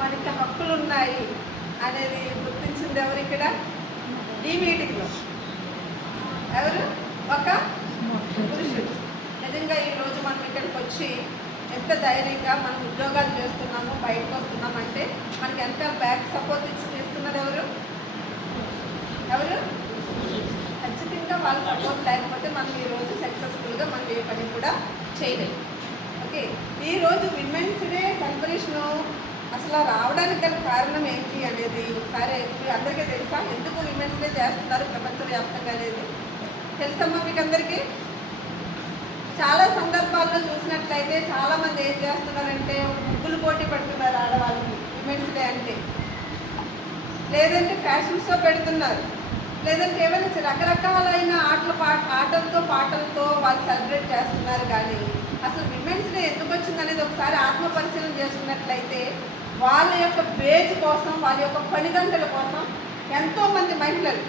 మనకి హక్కులు ఉన్నాయి అనేది గుర్తించింది ఎవరు ఇక్కడ ఈ మీటింగ్లో? ఎవరు? ఒక పురుషుడు. నిజంగా ఈరోజు మనం ఇక్కడికి వచ్చి ఎంత ధైర్యంగా మనం ఉద్యోగాలు చేస్తున్నాము, బయటకు వస్తున్నామంటే మనకి ఎంత బ్యాక్ సపోర్ట్ ఇస్తున్నారు ఎవరు? ఎవరు? ఖచ్చితంగా వాళ్ళ సపోర్ట్ లేకపోతే మనం ఈరోజు సక్సెస్ఫుల్గా మనం ఏ పని కూడా చేయలేము. ఓకే, ఈరోజు విమెన్స్ డే సెలబ్రేషను అసలు రావడానికి గల కారణం ఏంటి అనేది ఒకసారి అందరికీ తెలుసా? ఎందుకు విమెన్స్ డే చేస్తున్నారు ప్రపంచవ్యాప్తంగా అనేది తెలుసమ్మా మీకు అందరికీ? చాలా సందర్భాల్లో చూసినట్లయితే చాలామంది ఏం చేస్తున్నారంటే ముగ్గులు పోటీ పెడుతున్నారు ఆడవాళ్ళకి విమెన్స్ డే అంటే, లేదంటే ఫ్యాషన్ షో పెడుతున్నారు, లేదంటే ఏమైనా రకరకాలైన ఆటలతో పాటలతో వాళ్ళు సెలబ్రేట్ చేస్తున్నారు. కానీ అసలు విమెన్స్ డే ఎందుకు వచ్చింది అనేది ఒకసారి ఆత్మ పరిశీలన చేసుకున్నట్లయితే వాళ్ళ యొక్క వేజ్ కోసం, వాళ్ళ యొక్క పని గంటల కోసం ఎంతోమంది మహిళలు,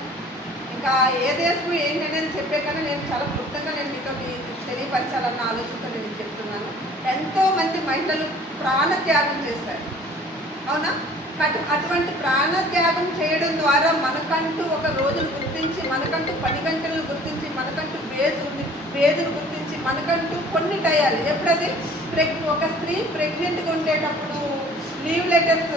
ఇంకా ఏ దేశం ఏంటి అనేది చెప్పే కన్నా నేను చాలా క్లుప్తంగా నేను మీతో తెలియపరచాలన్న ఆలోచనతో నేను చెప్తున్నాను. ఎంతోమంది మహిళలు ప్రాణత్యాగం చేశారు, అవునా? అటువంటి ప్రాణత్యాగం చేయడం ద్వారా మనకంటూ ఒక రోజును గుర్తించి, మనకంటూ పని గంటలను గుర్తించి, మనకంటూ వేదును గుర్తించి, మనకంటూ కొన్ని టయాలు ఎప్పుడది ఒక స్త్రీ ప్రెగ్నెంట్గా ఉండేటప్పుడు లీవ్ లెటర్స్,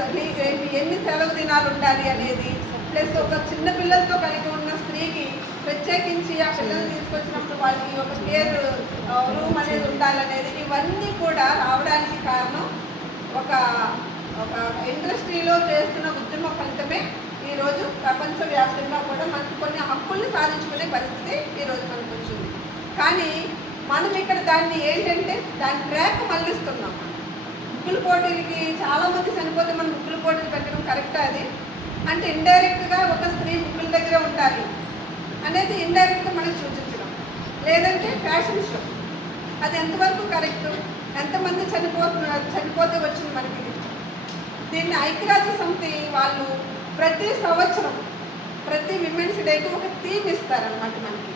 ఎన్ని సెలవు దినాలు ఉండాలి అనేది, ప్లస్ ఒక చిన్న పిల్లలతో కలిగి ఉన్న స్త్రీకి ప్రత్యేకించి ఆ పిల్లలు తీసుకొచ్చినప్పుడు వాళ్ళకి ఒక కేర్ రూమ్ అనేది ఉండాలనేది, ఇవన్నీ కూడా రావడానికి కారణం ఒక ఇండస్ట్రీలో చేస్తున్న ఉద్యమ ఫలితమే ఈరోజు ప్రపంచవ్యాప్తంగా కూడా మనకు కొన్ని హక్కుల్ని సాధించుకునే పరిస్థితి ఈరోజు మనకు వచ్చింది. కానీ మనం ఇక్కడ దాన్ని ఏంటంటే దాని ట్రాక్ మళ్ళిస్తున్నాం. ముగ్గులు పోటీలకి చాలామంది చనిపోతే మనం ముగ్గులు పోటీలు పెట్టడం కరెక్టా? అది అంటే ఇండైరెక్ట్గా ఒక స్త్రీ ముగ్గుల దగ్గర ఉండాలి అనేది ఇండైరెక్ట్గా మనకు సూచించడం, లేదంటే ఫ్యాషన్ షో, అది ఎంతవరకు కరెక్ట్? ఎంతమంది చనిపోతే వచ్చింది మనకి. దీన్ని ఐక్యరాజ్య సమితి వాళ్ళు ప్రతి సంవత్సరం ప్రతి విమెన్స్ డేకి ఒక థీమ్ ఇస్తారనమాట మనకి.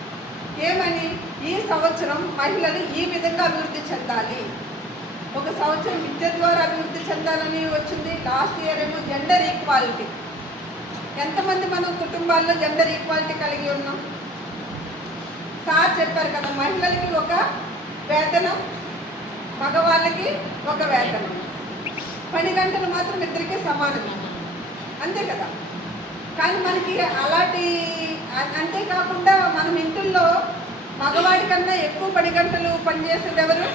ఏమని? ఈ సంవత్సరం మహిళలు ఈ విధంగా అభివృద్ధి చెందాలి. ఒక సంవత్సరం విద్య ద్వారా అభివృద్ధి చెందాలని వచ్చింది. లాస్ట్ ఇయర్ ఏమో జెండర్ ఈక్వాలిటీ. ఎంతమంది మనం కుటుంబాల్లో జెండర్ ఈక్వాలిటీ కలిగి ఉన్నాం? సార్ చెప్పారు కదా, మహిళలకి ఒక వేతనం, మగవాళ్ళకి ఒక వేతనం, పని గంటలు మాత్రం ఇద్దరికీ సమానం, అంతే కదా? కానీ మనకి అలాంటి అంతేకాకుండా మనం ఇంట్లో మగవాడి కన్నా ఎక్కువ పని గంటలు పనిచేసేది ఎవరు?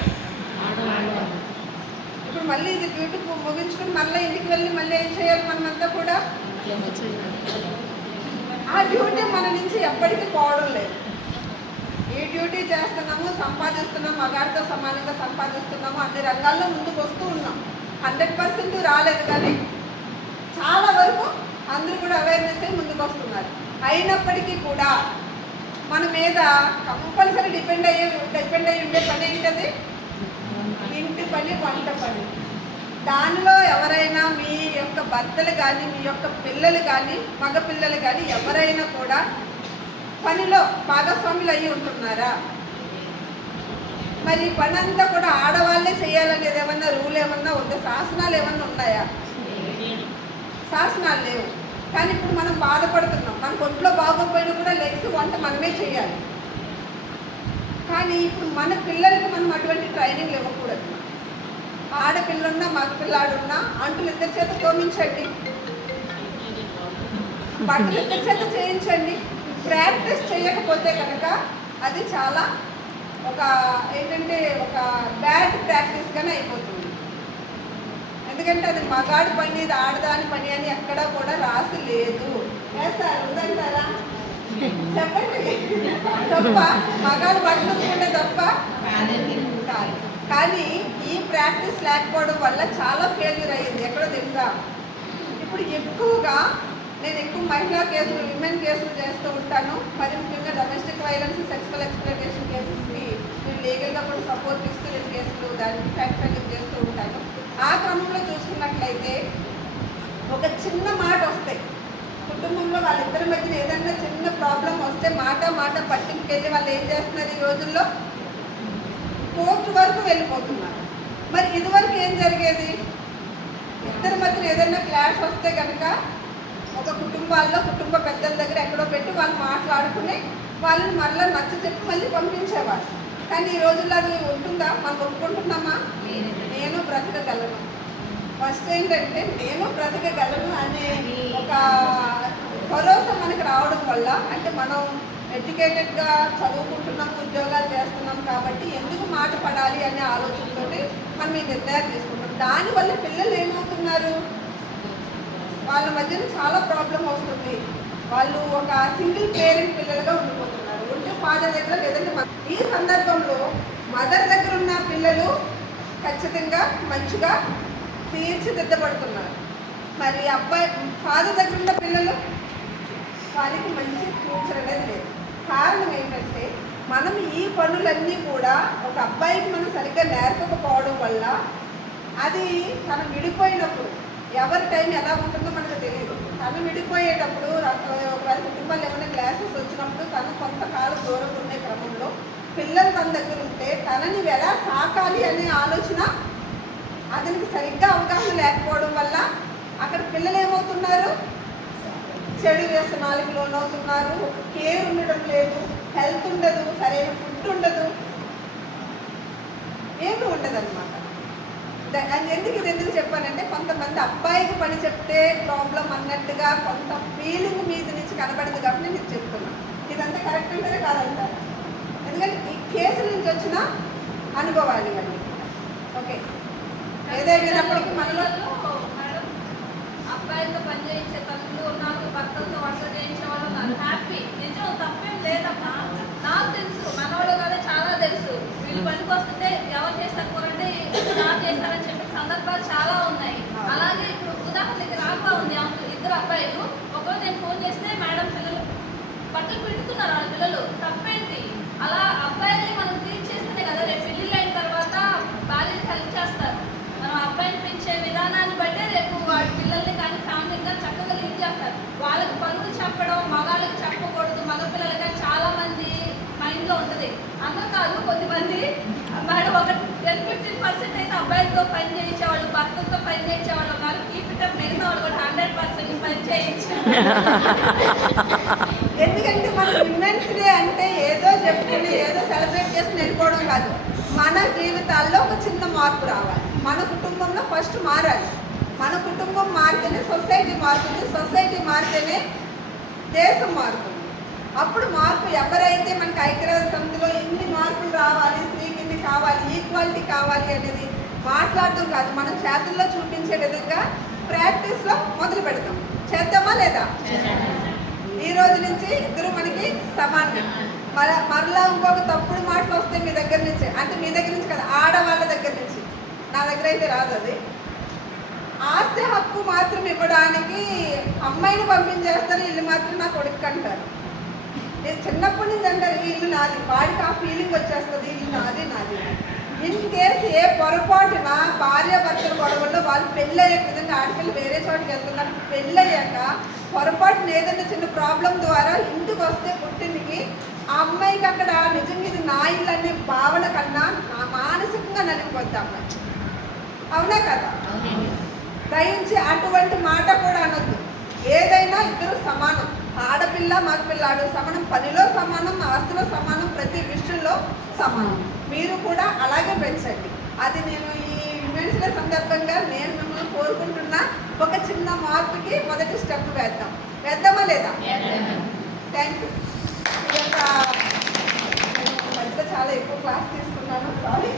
ఇప్పుడు మళ్ళీ ఇది డ్యూటీ ముగించుకుని మళ్ళీ ఇంటికి వెళ్ళి మళ్ళీ ఏం చేయాలి? మనమంతా కూడా ఆ డ్యూటీ మన నుంచి ఎప్పటికీ పోవడం లేదు. ఈ డ్యూటీ చేస్తున్నాము, సంపాదిస్తున్నాము, మగాడితో సమానంగా సంపాదిస్తున్నాము, అన్ని రంగాల్లో ముందుకు వస్తూ ఉన్నాం. 100% రాలేదు, కానీ చాలా వరకు అందరూ కూడా అవేర్నెస్ అయి ముందుకు వస్తున్నారు. అయినప్పటికీ కూడా మన మీద కంపల్సరీ డిపెండ్ అయ్యి ఉండే పని ఏంటది? ఇంటి పని, వంట పని. దానిలో ఎవరైనా మీ యొక్క భర్తలు కానీ, మీ యొక్క పిల్లలు కానీ, మగ పిల్లలు కానీ ఎవరైనా కూడా పనిలో భాగస్వాములు అయ్యి ఉంటున్నారా? మరి పని అంతా కూడా ఆడవాళ్ళే చేయాలనేది ఏమన్నా రూల్ ఏమన్నా ఉందా? శాసనాలు ఏమన్నా ఉన్నాయా? శాసనాలు లేవు. కానీ ఇప్పుడు మనం బాధపడుతున్నాం, మన ఒంట్లో బాగోపోయినా కూడా లేచి వంట మనమే చేయాలి. కానీ ఇప్పుడు మన పిల్లలకి మనం అటువంటి ట్రైనింగ్ ఇవ్వకూడదు. ఆడపిల్లున్నా మగపిల్లాడున్నా అంటులు ఇద్దరి చేత తోమించండి, బట్టలు ఇద్దరి చేత చేయించండి. ప్రాక్టీస్ చేయకపోతే కనుక అది చాలా ఒక ఏంటంటే ఒక బ్యాడ్ ప్రాక్టీస్గానే అయిపోతుంది. ఎందుకంటే అది మగాడి పని, ఇది ఆడదాని పని అని ఎక్కడా కూడా రాసి లేదు. సార్ ఉందంటారా? చెప్పండి. తప్ప మగాడు పట్టుకుంటే తప్ప కాదు. కానీ ఈ ప్రాక్టీస్ లేకపోవడం వల్ల చాలా ఫెయిల్యూర్ అయ్యింది. ఎక్కడో తెలుసా? ఇప్పుడు ఎక్కువగా నేను మహిళా కేసులు, విమెన్ కేసులు చేస్తూ ఉంటాను. మరి ముఖ్యంగా డొమెస్టిక్ వైలెన్స్, సెక్సువల్ ఎక్స్ప్లాయిటేషన్ కేసెస్కి నేను లీగల్గా కూడా సపోర్ట్ ఇస్తూ నేను కేసులు దానికి ఫ్యాక్ట్ ఫైండింగ్ చేస్తూ ఉంటాను. ఆ క్రమంలో చూసుకున్నట్లయితే ఒక చిన్న మాట వస్తే కుటుంబంలో వాళ్ళిద్దరి మధ్యన ఏదైనా చిన్న ప్రాబ్లం వస్తే మాట పట్టింపుకెళ్ళి వాళ్ళు ఏం చేస్తున్నారు ఈ రోజుల్లో? కోర్టు వరకు వెళ్ళిపోతున్నారు. మరి ఇదివరకు ఏం జరిగేది? ఇద్దరి మధ్యన ఏదైనా క్లాష్ వస్తే కనుక ఒక కుటుంబాల్లో కుటుంబ పెద్దల దగ్గర ఎక్కడో పెట్టి వాళ్ళు మాట్లాడుకుని వాళ్ళని మరలా నచ్చ చెప్పి మళ్ళీ పంపించేవాళ్ళు. కానీ ఈ రోజుల్లో అది ఉంటుందా? మనం ఒప్పుకుంటున్నామా? నేను బ్రతకగలను. ఫస్ట్ ఏంటంటే నేను బ్రతకగలను అనే ఒక భరోసా మనకి రావడం వల్ల, అంటే మనం ఎడ్యుకేటెడ్గా చదువుకుంటున్నాం, ఉద్యోగాలు చేస్తున్నాం కాబట్టి ఎందుకు మాట పడాలి అనే ఆలోచనతో మనం ఈ నిర్ణయాలు తీసుకుంటాం. దానివల్ల పిల్లలు ఏమవుతున్నారు, వాళ్ళ మధ్యన చాలా ప్రాబ్లం వస్తుంది. వాళ్ళు ఒక సింగిల్ పేరెంట్ పిల్లలుగా ఉండిపోతున్నారు. ఉంటే ఫాదర్ దగ్గర లేదంటే ఈ సందర్భంలో మదర్ దగ్గర ఉన్న పిల్లలు ఖచ్చితంగా మంచిగా తీర్చిదిద్దబడుతున్నారు. మరి అబ్బాయి ఫాదర్ దగ్గర ఉన్న పిల్లలు వాళ్ళకి మంచి ఫ్యూచర్ అనేది లేదు. కారణం ఏంటంటే మనం ఈ పనులన్నీ కూడా ఒక అబ్బాయికి మనం సరిగ్గా నేర్పకపోవడం వల్ల అది తను విడిపోయినప్పుడు ఎవరి టైం ఎలా ఉంటుందో మనకు తెలియదు. తను విడిపోయేటప్పుడు ఒకవేళ కుటుంబాలు ఏమైనా క్లాసెస్ వచ్చినప్పుడు తను కొంతకాలం దూరం ఉండే క్రమంలో పిల్లలు తన దగ్గర ఉంటే తనని ఎలా సాకాలి అనే ఆలోచన అతనికి సరిగ్గా అవగాహన లేకపోవడం వల్ల అక్కడ పిల్లలు ఏమవుతున్నారు, చెడు వ్యసనాలకు లోనవుతున్నారు. కేర్ ఉండడం లేదు, హెల్త్ ఉండదు, సరైన ఫుడ్ ఉండదు, ఏమీ ఉండదు అనమాట. ఎందుకు చెప్పానంటే కొంతమంది అబ్బాయికి పని చెప్తే ప్రాబ్లం అన్నట్టుగా కొంత ఫీలింగ్ మీద నుంచి కనబడింది కాబట్టి నేను చెప్తున్నాను. ఇదంతా కరెక్ట్ ఉంటుందే కాదంటారు. ఎందుకంటే ఈ కేసు నుంచి వచ్చిన అనుభవాలు ఇవన్నీ. ఓకే, ఏదైనప్పటికీ మనలో అబ్బాయిలతో పని చేయించే తల్లులు ఉన్నారు, భర్తలతో వంట చేయించే వాళ్ళు ఉన్నారు. హ్యాపీ, నిజం, తప్పేం లేదమ్మా. నాకు తెలుసు, మనవాళ్ళు కదా చాలా తెలుసు. వీళ్ళు పనికి వస్తుంటే ఎవరు చేస్తారు కూరంటే నాకు చేస్తారని చెప్పిన సందర్భాలు చాలా ఉన్నాయి. అలాగే ఇప్పుడు ఉదాహరణకి రాక ఉంది, ఇద్దరు అబ్బాయిలు. ఒకరోజు నేను ఫోన్ చేస్తే మేడం పిల్లలు బట్టలు పెట్టుతున్నారు, వాళ్ళ పిల్లలు తప్పేంటి? అలా అబ్బాయిల్ని మనం ట్రీట్ చేస్తేనే కదా రేపు పెళ్ళిళ్ళు అయిన తర్వాత భార్యలు హెల్ప్ చేస్తారు. మనం అబ్బాయిని పెంచే విధానాన్ని బట్టే రేపు వాడి పిల్లల్ని కానీ ఫ్యామిలీని కానీ చక్కగా లీడ్ చేస్తారు. వాళ్ళకి పనులు చెప్పడం మగాళ్ళకి చెప్పకూడదు, మగపిల్లలు కానీ చాలా మంది మైండ్లో ఉంటుంది. అందరూ కాదు, కొద్దిమంది మేడం ఒక 10-15% అయితే అబ్బాయిలతో పని చేయించేవాళ్ళు, భర్తలతో పని చేయించేవాళ్ళు ఉన్నారు. కీపిటప్ మిగతా వాళ్ళు కూడా 100% పని చేయించారు. ఎందుకంటే మనం విమెన్స్ డే అంటే ఏదో చెప్పుకుని ఏదో సెలబ్రేట్ చేసి వెళ్ళిపోవడం కాదు. మన జీవితాల్లో ఒక చిన్న మార్పు రావాలి. మన కుటుంబంలో ఫస్ట్ మారాలి. మన కుటుంబం మారితేనే సొసైటీ మారుతుంది, సొసైటీ మారితేనే దేశం మారుతుంది. అప్పుడు మార్పు ఎవరైతే మనకి ఐక్యరాజ్య సమితిలో ఇన్ని మార్పులు రావాలి, స్త్రీకి ఇన్ని కావాలి, ఈక్వాలిటీ కావాలి అనేది మాట్లాడడం కాదు, మనం చేతుల్లో చూపించే విధంగా ప్రాక్టీస్లో మొదలు పెడతాం. చేద్దామా లేదా? ఈ రోజు నుంచి ఇద్దరు మనకి సమానం. మరలా ఇంకొక తప్పుడు మాటలు వస్తే మీ దగ్గర నుంచి, అంటే మీ దగ్గర నుంచి కదా, ఆడవాళ్ళ దగ్గర నుంచి, నా దగ్గర అయితే రాదు అది. ఆస్తి హక్కు మాత్రం ఇవ్వడానికి అమ్మాయిని పంపించేస్తారు, ఇల్లు మాత్రం నా కొడుకు అంటారు. నేను చిన్నప్పటి నుంచి అంటారు ఈ ఇల్లు నాది, వాడికి ఆ ఫీలింగ్ వచ్చేస్తుంది ఇల్లు నాది నాది. ఇన్ కేసు ఏ పొరపాటున భార్య భర్తల గొడవల్లో వాళ్ళు పెళ్ళయ్యాక, విధంగా ఆడపిల్ల వేరే చోటుకి వెళ్తున్నారు, పెళ్ళయ్యాక పొరపాటున ఏదైనా చిన్న ప్రాబ్లం ద్వారా ఇంటికి వస్తే పుట్టింటికి ఆ అమ్మాయికి అక్కడ నిజంగా ఇది నా ఇల్లు అనే భావన కన్నా మానసికంగా నలిగిపోద్ది అమ్మాయి. అవునా కదా? దయించి అటువంటి మాట కూడా అనొద్దు. ఏదైనా ఇద్దరు సమానం, ఆడపిల్ల మగపిల్లాడు సమానం, పనిలో సమానం, ఆస్తిలో సమానం, ప్రతి విషయంలో సమానం. మీరు కూడా అలాగే పెంచండి. అది నేను ఈ విమెన్స్ డే సందర్భంగా నేను మిమ్మల్ని కోరుకుంటున్నా. ఒక చిన్న మార్పుకి మొదటి స్టెప్ వేద్దామా లేదా? Thank you. ఈ యొక్క మధ్యలో చాలా ఎక్కువ క్లాస్ తీసుకున్నాను, సారీ.